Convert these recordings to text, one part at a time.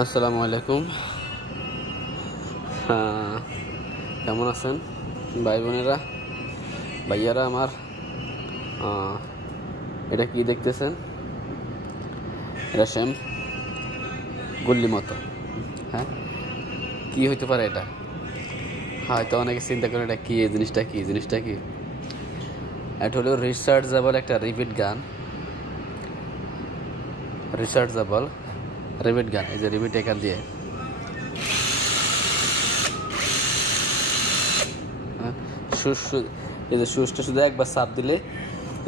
আসসালামু আলাইকুম। কেমন আছেন ভাই বোনেরা, ভাইয়ারা আমার? এটা কি দেখতেছেন? এটা সেম গুল্লি মতো। হ্যাঁ, কি হইতে পারে এটা? হয়তো অনেকে চিন্তা করে এটা কি, এই জিনিসটা কি। এটা হলো রিচার্জেবল একটা রিপিট গান। এই যে রিপিট এখান দিয়ে এই যে সুসটা শুধু একবার চাপ দিলে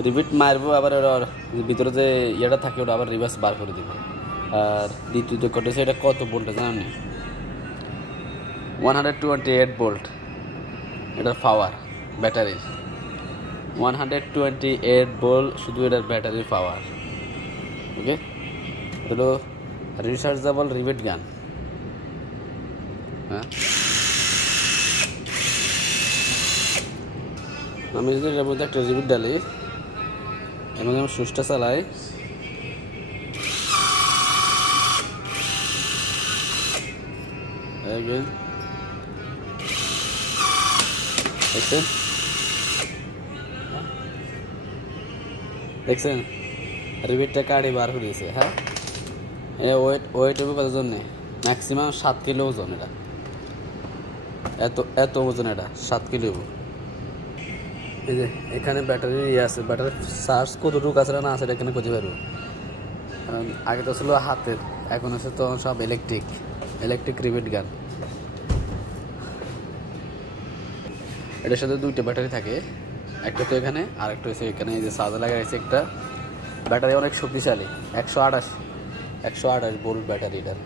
রিপিট মারবো, আবার ওর ভিতরে যে ইয়েটা থাকে ওটা আবার রিভার্স বার করে দিবে। আর দ্বিতীয়ত ঘটেছে, এটা কত ভোল্ট জানেন? 128 ভোল্ট এটার পাওয়ার ব্যাটারির। 128 ভোল্ট শুধু এটার ব্যাটারির পাওয়ার। ওকে, এটা হলো রিচার্জেবল রিপিট গান। হ্যাঁ, আমি যদি এর মধ্যে একটা রিপিট ডালি এবং আমি সুইচটা চালাই, দেখছেন রিপিটটা কাটি বার করে দিয়েছে। হ্যাঁ, ওয়েট হবে কত জন্য? ম্যাক্সিমাম 7 কিলো ওজন। এটা এত ওজন, এটা 7 কিলো। এই যে এখানে ব্যাটারি আছে, ব্যাটারি চার্জ কতটুকু আছে না আছে এখানে করতে পারবো। আগে তো ছিল হাতের, এখন আছে তো সব ইলেকট্রিক রিপিট গান। এটার সাথে 2টা ব্যাটারি থাকে, একটা তো এখানে আর একটা হচ্ছে এখানে। এই যে চার্জার লাগা আছে একটা। ব্যাটারি অনেক শক্তিশালী, 128 ভোল্ট ব্যাটারি এটার।